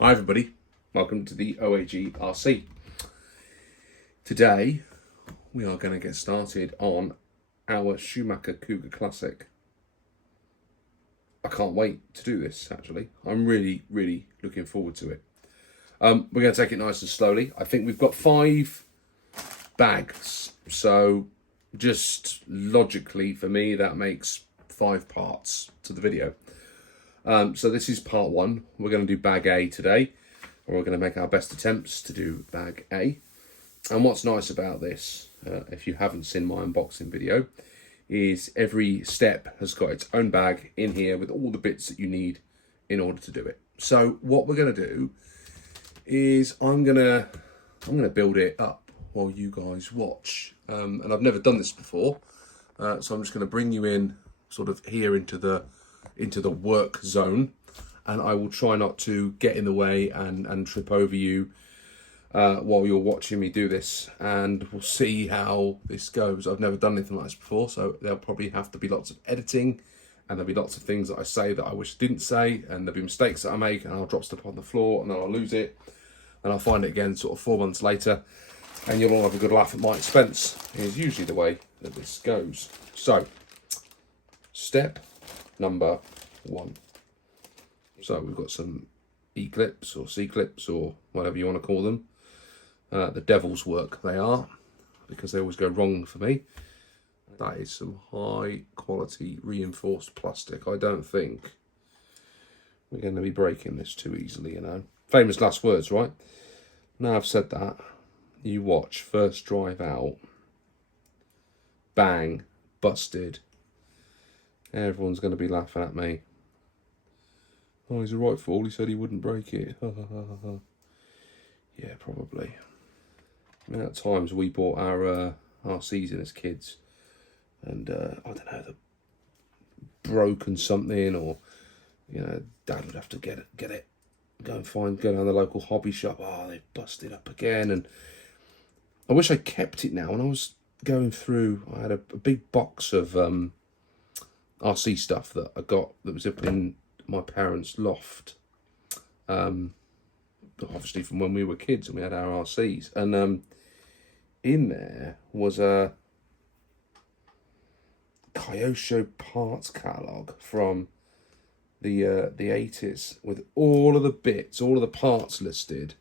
Hi everybody, welcome to the OAG RC. Today we are going to get started on our Schumacher Cougar Classic. I can't wait to do this actually. I'm really looking forward to it. We're going to take it nice and slowly. I think we've got 5 bags, so just logically for me that makes 5 parts to the video. So this is part 1. We're going to do bag A today. We're going to make our best attempts to do bag A. And what's nice about this, if you haven't seen my unboxing video, is every step has got its own bag in here with all the bits that you need in order to do it. So what we're going to do is I'm going to build it up while you guys watch. And I've never done this before, so I'm just going to bring you in sort of here into the work zone, and I will try not to get in the way and trip over you while you're watching me do this, and we'll see how this goes. I've never done anything like this before, so there'll probably have to be lots of editing, and there'll be lots of things that I say that I wish I didn't say, and there'll be mistakes that I make, and I'll drop stuff on the floor, and then I'll lose it, and I'll find it again sort of 4 months later, and you'll all have a good laugh at my expense. Is usually the way that this goes. So, step number 1. So we've got some E-clips or C-clips or whatever you want to call them. The devil's work they are, because they always go wrong for me. That is some high quality reinforced plastic. I don't think we're going to be breaking this too easily, you know. Famous last words, right? Now I've said that, you watch, first drive out, bang, busted. Everyone's going to be laughing at me. Oh, he's a right fool, he said he wouldn't break it. Yeah, probably. I mean, at times we bought our RCs in as kids, and I don't know, broken something, or you know, Dad would have to get it, go down the local hobby shop. Oh, they've busted up again, and I wish I kept it now. When I was going through, I had a big box of RC stuff that I got that was up in my parents' loft, obviously from when we were kids and we had our RCs, and in there was a Kyosho parts catalogue from the 80s with all of the bits, all of the parts listed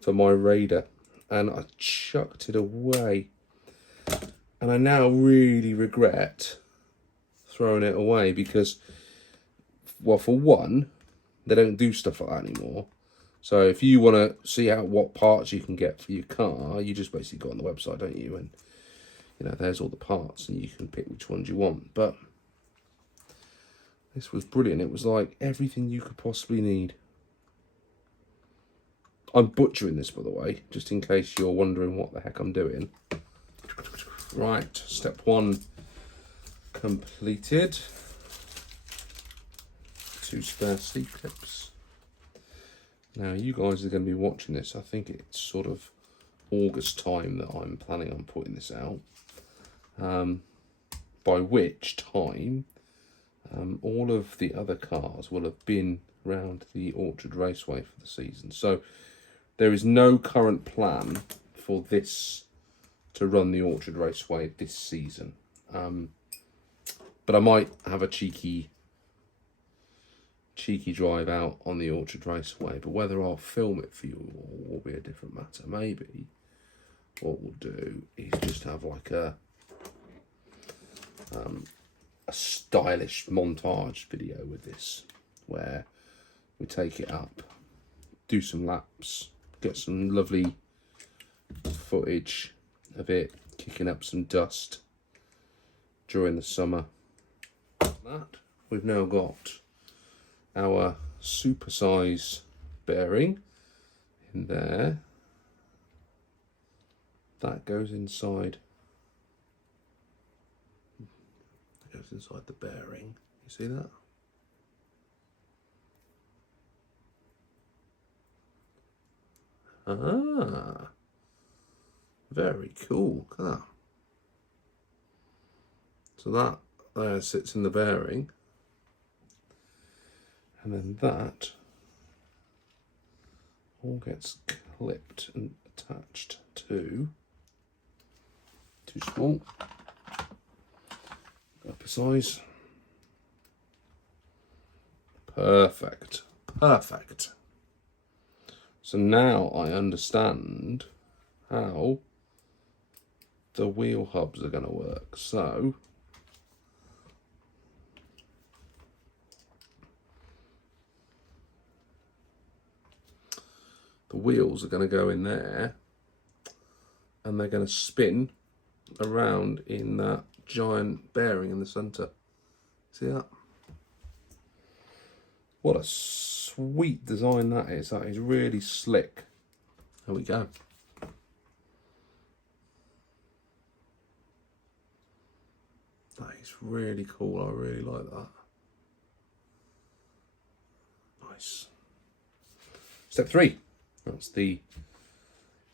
for my Raider, and I chucked it away, and I now really regret throwing it away because, well, for one, they don't do stuff like that anymore. So if you want to see what parts you can get for your car, you just basically go on the website, don't you? And you know, there's all the parts, and you can pick which ones you want. But this was brilliant. It was like everything you could possibly need. I'm butchering this, by the way, just in case you're wondering what the heck I'm doing. Right, step 1 completed. 2 spare C-clips. Now you guys are going to be watching this. I think it's sort of August time that I'm planning on putting this out. By which time all of the other cars will have been round the Orchard Raceway for the season. So there is no current plan for this to run the Orchard Raceway this season. But I might have a cheeky drive out on the Orchard Raceway, but whether I'll film it for you will be a different matter. Maybe what we'll do is just have like a stylish montage video with this, where we take it up, do some laps, get some lovely footage of it kicking up some dust during the summer. That we've now got our supersize bearing in there. That goes inside. It goes inside the bearing. You see that? Ah, very cool. Look at that. So that there sits in the bearing, and then that all gets clipped and attached to. Too small. Upper size. Perfect. Perfect. So now I understand how the wheel hubs are going to work. So the wheels are going to go in there and they're going to spin around in that giant bearing in the centre. See that? What a sweet design that is. That is really slick. There we go. That is really cool. I really like that. Nice. Step 3. That's the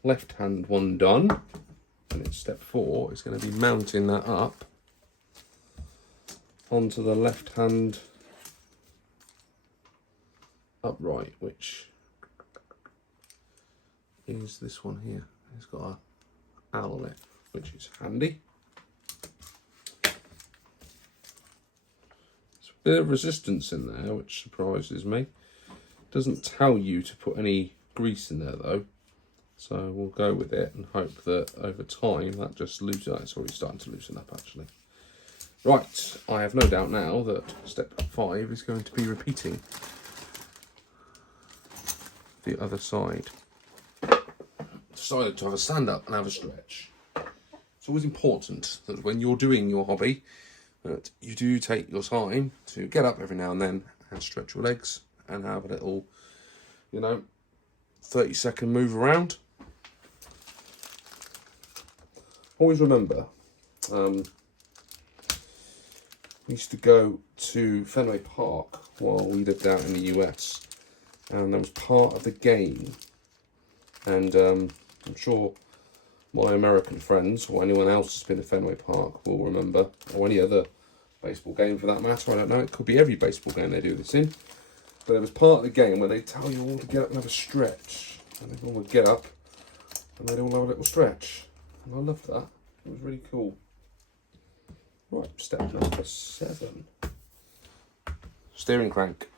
left-hand one done. And it's step 4. It's going to be mounting that up onto the left-hand upright, which is this one here. It's got a owl on it, which is handy. There's a bit of resistance in there, which surprises me. Doesn't tell you to put any grease in there though, so we'll go with it and hope that over time that just loosens. It's already starting to loosen up actually. Right, I have no doubt now that step 5 is going to be repeating the other side. Decided to have a stand up and have a stretch. It's always important that when you're doing your hobby that you do take your time to get up every now and then and stretch your legs and have a little, 30-second move around. Always remember, we used to go to Fenway Park while we lived out in the US, and that was part of the game. And I'm sure my American friends, or anyone else who's been to Fenway Park, will remember, or any other baseball game for that matter. I don't know, it could be every baseball game they do this in. But it was part of the game where they tell you all to get up and have a stretch. And everyone would get up and they'd all have a little stretch. And I loved that. It was really cool. Right, step number 7. Steering crank.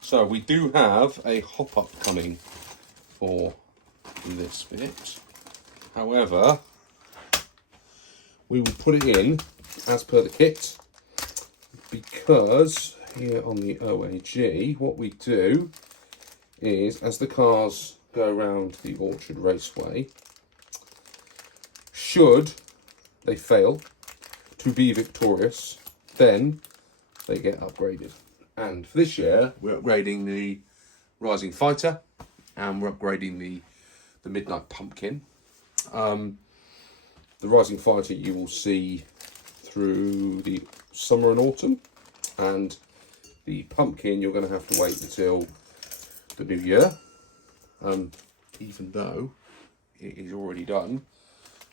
So we do have a hop-up coming for this bit. However, we will put it in as per the kit, because here on the OAG, what we do is, as the cars go around the Orchard Raceway, should they fail to be victorious, then they get upgraded. And for this year, we're upgrading the Rising Fighter, and we're upgrading the Midnight Pumpkin. The Rising Fighter you will see through the summer and autumn, and the Pumpkin you're going to have to wait until the new year, even though it is already done.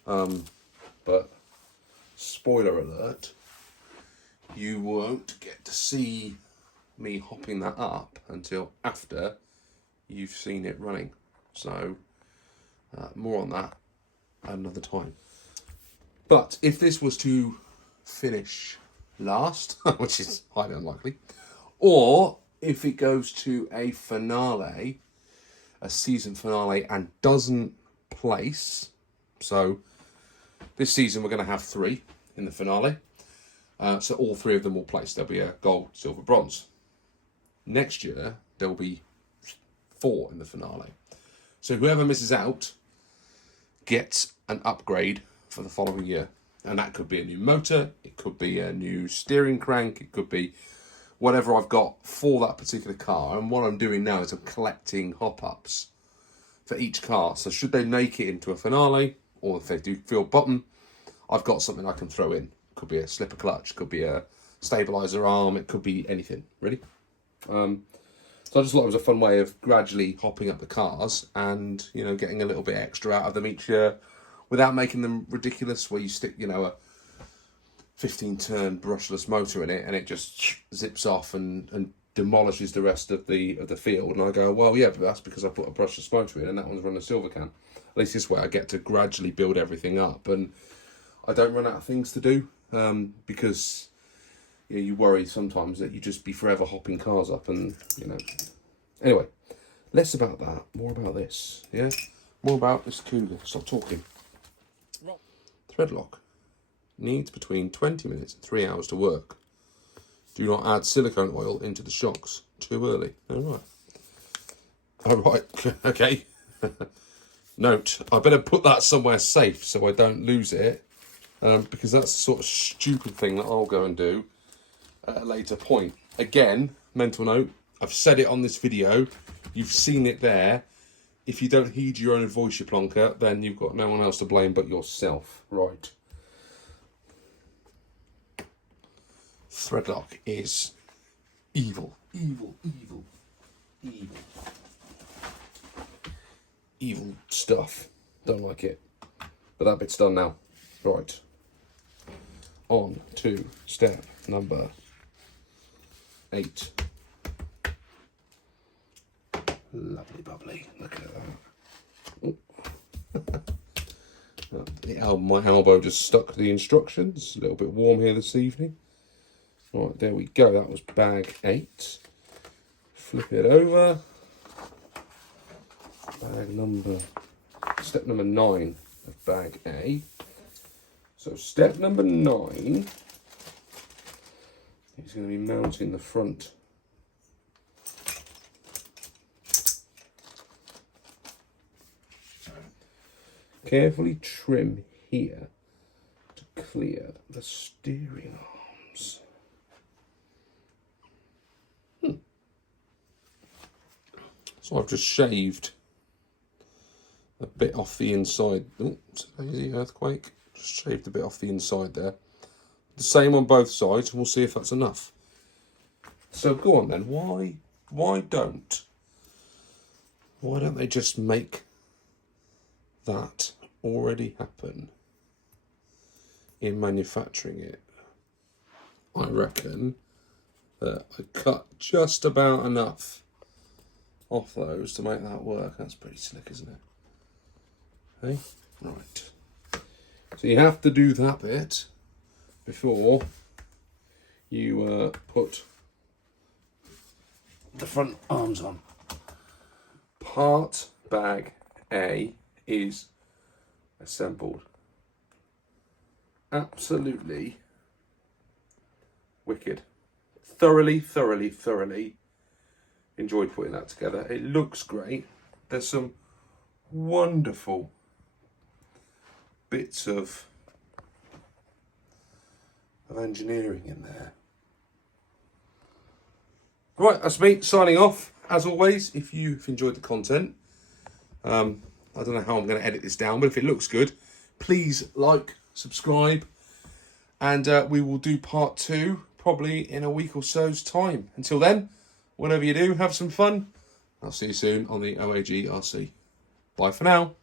But spoiler alert, you won't get to see me hopping that up until after you've seen it running. So more on that another time. But if this was to finish last, which is highly unlikely, or if it goes to a finale, a season finale, and doesn't place, so this season we're going to have 3 in the finale, so all 3 of them will place. There'll be a gold, silver, bronze. Next year there'll be 4 in the finale, so whoever misses out gets an upgrade for the following year. And that could be a new motor, it could be a new steering crank, it could be whatever I've got for that particular car. And what I'm doing now is I'm collecting hop-ups for each car. So should they make it into a finale, or if they do feel bottom, I've got something I can throw in. Could be a slipper clutch, could be a stabiliser arm, it could be anything, really. So I just thought it was a fun way of gradually hopping up the cars and, getting a little bit extra out of them each year without making them ridiculous, where you stick, a 15-turn brushless motor in it and it just zips off and demolishes the rest of the field. And I go, well, yeah, but that's because I put a brushless motor in and that one's run a silver can. At least this way I get to gradually build everything up, and I don't run out of things to do, because you worry sometimes that you just be forever hopping cars up, and Anyway, less about that, more about this, yeah? More about this Cougar. Stop talking. Thread lock. Needs between 20 minutes and 3 hours to work. Do not add silicone oil into the shocks too early. All right, okay. Note, I better put that somewhere safe so I don't lose it, because that's the sort of stupid thing that I'll go and do at a later point. Again, mental note, I've said it on this video, you've seen it there. If you don't heed your own voice, you plonker, then you've got no one else to blame but yourself. Right. Threadlock is evil, evil, evil, evil. Evil stuff. Don't like it. But that bit's done now. Right. On to step number 8. Lovely bubbly. Look at that. My elbow just stuck to the instructions. A little bit warm here this evening. Right, there we go. That was bag 8. Flip it over. Step number 9 of bag A. So step number 9 is going to be mounting the front. Carefully trim here to clear the steering arms. So I've just shaved a bit off the inside. Oh, it's a lazy earthquake. Just shaved a bit off the inside there. The same on both sides, and we'll see if that's enough. So go on then. Why don't they just make that already happen in manufacturing it? I reckon that I cut just about enough off those to make that work. That's pretty slick, isn't it? Okay, right. So you have to do that bit before you put the front arms on. Part bag A is assembled. Absolutely wicked. Thoroughly enjoyed putting that together. It looks great. There's some wonderful bits of engineering in there. Right, that's me signing off. As always, if you've enjoyed the content, I don't know how I'm going to edit this down, but if it looks good, please like, subscribe, and we will do part 2 probably in a week or so's time. Until then, whatever you do, have some fun. I'll see you soon on the OAGRC. Bye for now.